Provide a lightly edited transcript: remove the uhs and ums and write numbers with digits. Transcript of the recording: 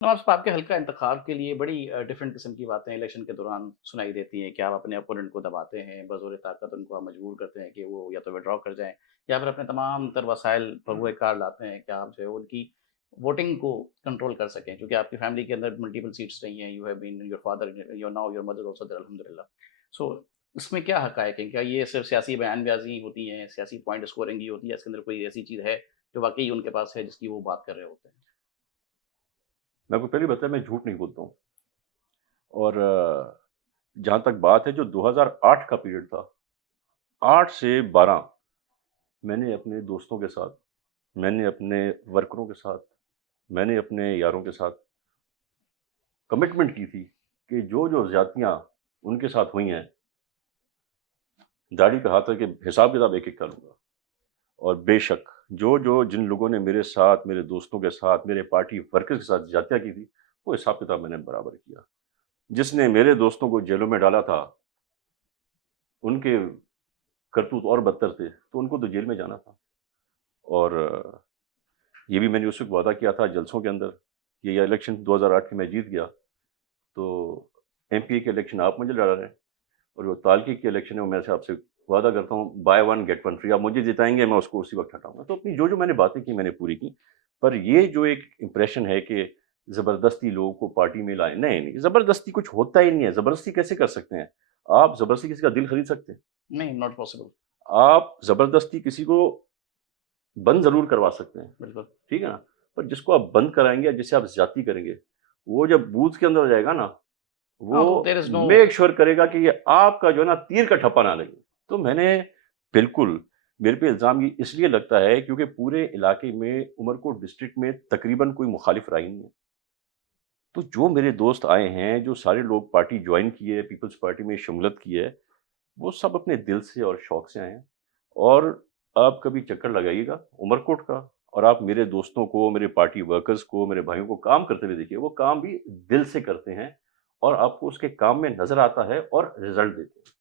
آپ کے ہلکا انتخاب کے لیے بڑی ڈفرینٹ قسم کی باتیں الیکشن کے دوران سنائی دیتی ہیں کہ آپ اپنے اپوننٹ کو دباتے ہیں، بزور طاقت ان کو آپ مجبور کرتے ہیں کہ وہ یا تو وِدڈرا کر جائیں یا پھر اپنے تمام تر وسائل بروئے کار لاتے ہیں کہ آپ جو ہے ان کی ووٹنگ کو کنٹرول کر سکیں، کیونکہ آپ کی فیملی کے اندر ملٹیپل سیٹس رہی ہیں، you have been your father your now your mother also there الحمدللہ۔ سو اس میں کیا حقائق ہیں؟ کیا یہ صرف سیاسی بیان بازی ہوتی ہیں، سیاسی پوائنٹ اسکورنگ ہی ہوتی ہے، اس کے اندر کوئی ایسی چیز ہے جو واقعی ان کے پاس ہے جس کی وہ بات کر رہے ہوتے ہیں؟ میں آپ کو پہلے بتایا میں جھوٹ نہیں بولتا ہوں، اور جہاں تک بات ہے جو 2008 کا پیریڈ تھا، 8 سے 12 میں نے اپنے دوستوں کے ساتھ، میں نے اپنے ورکروں کے ساتھ، میں نے اپنے یاروں کے ساتھ کمٹمنٹ کی تھی کہ جو جو زیادتیاں ان کے ساتھ ہوئی ہیں، داڑھی پہ ہاتھ رکھ کے حساب کتاب ایک ایک کروں گا۔ اور بے شک جو جو جن لوگوں نے میرے ساتھ، میرے دوستوں کے ساتھ، میرے پارٹی ورکر کے ساتھ زیادتیاں کی تھی، وہ حساب کتاب میں نے برابر کیا۔ جس نے میرے دوستوں کو جیلوں میں ڈالا تھا، ان کے کرتوت اور بدتر تھے، تو ان کو تو جیل میں جانا تھا۔ اور یہ بھی میں نے اس وقت وعدہ کیا تھا جلسوں کے اندر کہ یہ الیکشن 2008 کے میں جیت گیا تو ایم پی کے الیکشن آپ مجھے لڑا رہے ہیں، اور جو تالکی کے الیکشن ہے وہ میں سے آپ سے وعدہ کرتا ہوں buy one get one free, آپ مجھے جتائیں گے میں اس کو اسی وقت ہٹاؤں گا۔ تو اپنی جو جو میں نے باتیں کی میں نے پوری کی، پر یہ جو ایک امپریشن ہے کہ زبردستی لوگوں کو پارٹی میں لائیں، نہیں نہیں، زبردستی کچھ ہوتا ہی نہیں ہے۔ زبردستی کیسے کر سکتے ہیں آپ؟ زبردستی کسی کا دل خرید سکتے ہیں؟ نہیں، ناٹ پاسبل۔ آپ زبردستی کسی کو بند ضرور کروا سکتے ہیں، بالکل۔ ٹھیک ہے نا، پر جس کو آپ بند کرائیں گے یا جسے آپ زیادتی کریں گے، وہ جب بوتھ کے اندر جائے گا نا، وہ ہاں، تو دیر از نو۔ میک شور کرے گا کہ یہ آپ کا جو ہے نا تیر کا ٹھپا نہ لگے۔ تو میں نے بالکل، میرے پہ الزام یہ اس لیے لگتا ہے کیونکہ پورے علاقے میں عمرکوٹ ڈسٹرکٹ میں تقریباً کوئی مخالف رائے نہیں ہے۔ تو جو میرے دوست آئے ہیں، جو سارے لوگ پارٹی جوائن کیے، پیپلز پارٹی میں شمولیت کی ہے، وہ سب اپنے دل سے اور شوق سے آئے ہیں۔ اور آپ کبھی چکر لگائیے گا عمرکوٹ کا، اور آپ میرے دوستوں کو، میرے پارٹی ورکرز کو، میرے بھائیوں کو کام کرتے ہوئے دیکھیے، وہ کام بھی دل سے کرتے ہیں، اور آپ کو اس کے کام میں نظر آتا ہے اور رزلٹ دیتے ہیں۔